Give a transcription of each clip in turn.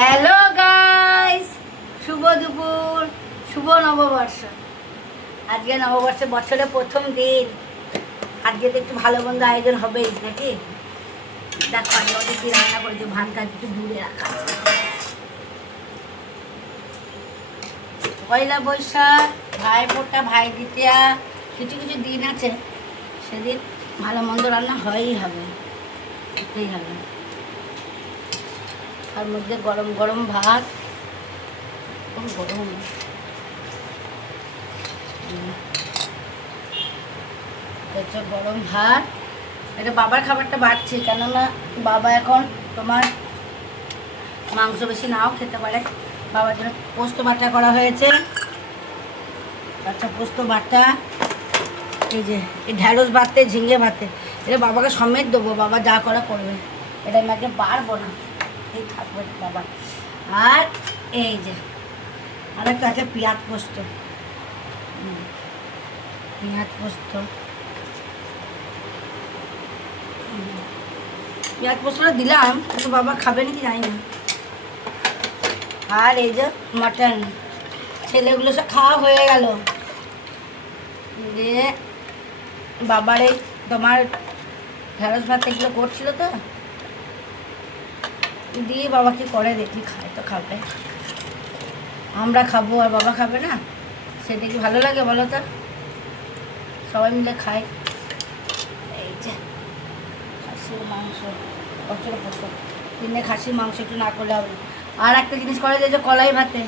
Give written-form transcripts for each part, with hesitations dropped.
Hello guys, শুভ দুপুর, শুভ নববর্ষ। আজকে নববর্ষের বছরের প্রথম দিন। আজকে তো একটু ভালো মন্দ আয়োজন হবেই নাকি। দেখো আমি ওদের কি রান্না করেছি, ভাত কাজ একটু দূরে রাখা। পয়লা বৈশাখ, ভাইফোঁটা, ভাই দ্বিতীয়া, কিছু কিছু দিন আছে, সেদিন ভালো মন্দ রান্না হয়ই হবে, করতেই হবে। তার মধ্যে গরম গরম ভাত, গরম গরম ভাত। এটা বাবার খাবারটা বাড়ছে, কেননা বাবা এখন তোমার মাংস বেশি নাও খেতে পারে। বাবার জন্য পোস্ত বাটা করা হয়েছে। আচ্ছা, পোস্ত বাটা, এই যে এই ঢ্যাঁড়স ভাতে, ঝিঙে ভাতে, এটা বাবাকে সমেত দেবো, বাবা যা করা করবে। এটা আমি আগে পারবো না, এই থাকবে বাবা। আর এই যে আর একটা আছে পেঁয়াজ পোস্ত, পেঁয়াজ পোস্তটা দিলাম, কিন্তু বাবা খাবে নাকি জানি না। আর এই যে মাটন, ছেলেগুলো সব খাওয়া হয়ে গেল। দিয়ে বাবার এই তোমার ঢেঁড়স ভাত এগুলো করছিল, তো দিয়ে বাবা কি করে দেখি, খায় তো খাবে, আমরা খাবো আর বাবা খাবে না, সেটা কি ভালো লাগে বলো তো? সবাই মিলে খাই। এই যে খাসির মাংস, প্রচুর প্রচুর দিনে খাসির মাংস একটু না করলে হবে। আর একটা জিনিস করা যায়, যে কলাই ভাতে,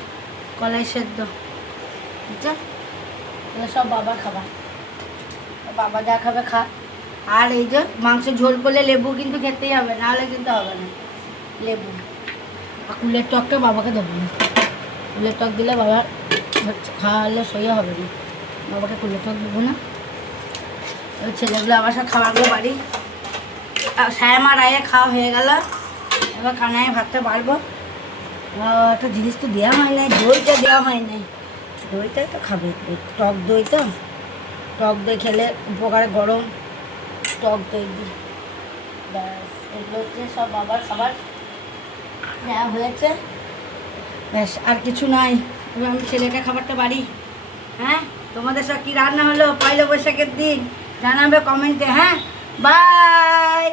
কলাই সেদ্ধ, বুঝছো? এগুলো সব বাবার খাবার, বাবা যা খাবে খা। আর এই যে মাংস ঝোল করলে লেবু কিন্তু খেতেই হবে, নাহলে কিন্তু হবে না লেবু। আর কুলের টকটা বাবাকে দেবো না, কুলের টক দিলে বাবার খাওয়ালে সইয়া হবে না, বাবাকে কুলের টক দেবো না। ওই ছেলেগুলো আবার সব খাবারগুলো বাড়ি শ্যামা রায়ে খাওয়া হয়ে গেল। এবার কানায় ভাতটা বাড়বো। একটা জিনিস তো দেওয়া হয় নাই, দইটা দেওয়া হয় নাই। দইটাই তো খাবে, টক দই, তো টক দই খেলে উপকারে, গরম টক দই দিই। ব্যাস, এগুলো হচ্ছে সব বাবার খাবার দেওয়া হয়েছে, ব্যাস আর কিছু নাই। এবার আমি ছেলেকে খাবারটা বাড়ি। হ্যাঁ, তোমাদের সব কী রান্না হলো পয়লা বৈশাখের দিন জানাবে কমেন্টে। হ্যাঁ, বাই।